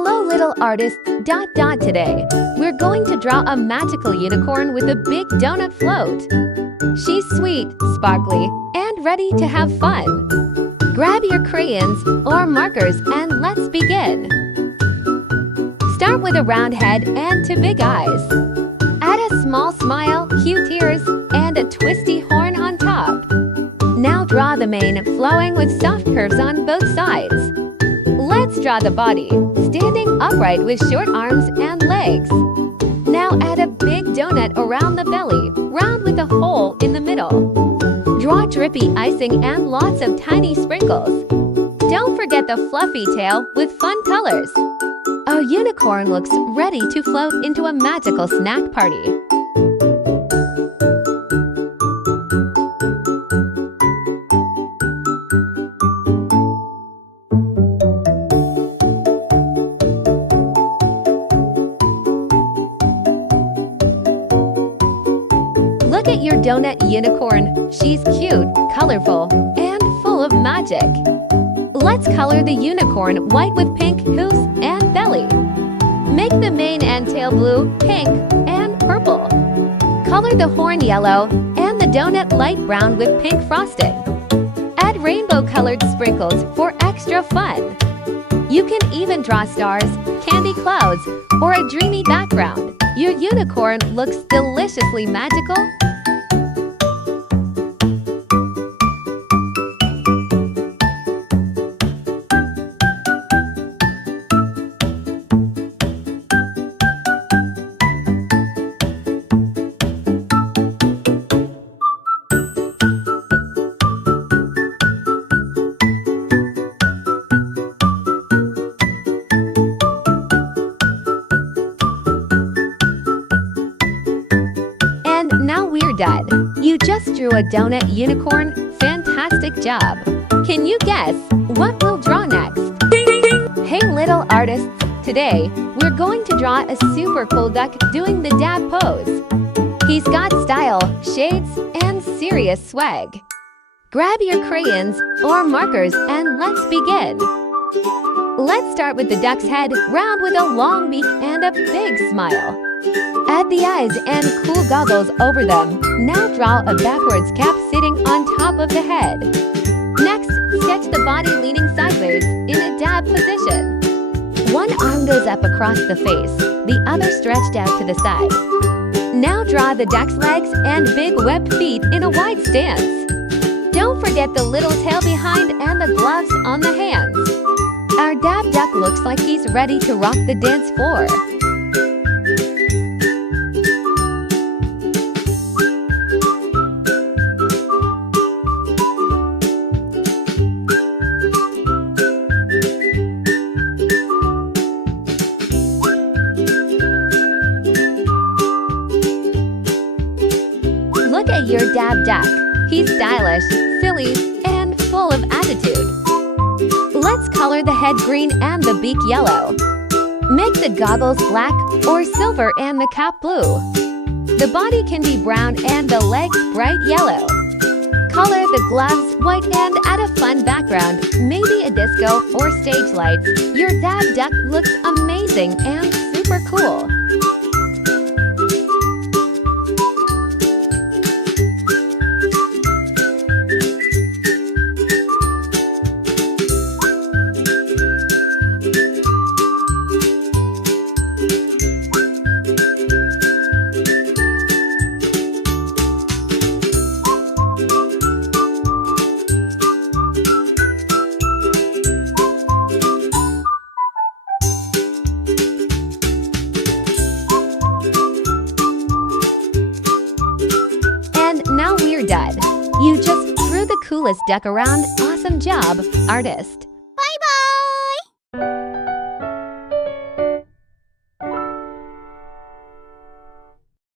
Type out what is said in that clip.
Hello little artists, today, we're going to draw a magical unicorn with a big donut float. She's sweet, sparkly, and ready to have fun. Grab your crayons or markers and let's begin. Start with a round head and two big eyes. Add a small smile, cute ears, and a twisty horn on top. Now draw the mane flowing with soft curves on both sides. Let's draw the body, standing upright with short arms and legs. Now add a big donut around the belly, round with a hole in the middle. Draw drippy icing and lots of tiny sprinkles. Don't forget the fluffy tail with fun colors. Our unicorn looks ready to float into a magical snack party. Look at your donut unicorn. She's cute, colorful, and full of magic. Let's color the unicorn white with pink hooves and belly. Make the mane and tail blue, pink, and purple. Color the horn yellow and the donut light brown with pink frosting. Add rainbow-colored sprinkles for extra fun. You can even draw stars, candy clouds, or a dreamy background. Your unicorn looks deliciously magical. Now we're done. You just drew a donut unicorn. Fantastic job. Can you guess what we'll draw next? Hey little artists, today we're going to draw a super cool duck doing the dab pose. He's got style, shades, and serious swag. Grab your crayons or markers and let's begin. Let's start with the duck's head, round with a long beak and a big smile. Add the eyes and cool goggles over them. Now draw a backwards cap sitting on top of the head. Next, sketch the body leaning sideways in a dab position. One arm goes up across the face, the other stretched out to the side. Now draw the duck's legs and big webbed feet in a wide stance. Don't forget the little tail behind and the gloves on the hands. Our dab duck looks like he's ready to rock the dance floor. Look at your dab duck. He's stylish, silly, and full of attitude. Let's color the head green and the beak yellow. Make the goggles black or silver and the cap blue. The body can be brown and the legs bright yellow. Color the gloves white and add a fun background, maybe a disco or stage lights. Your dab duck looks amazing and super cool. Now we're done. You just threw the coolest duck around. Awesome job, artist!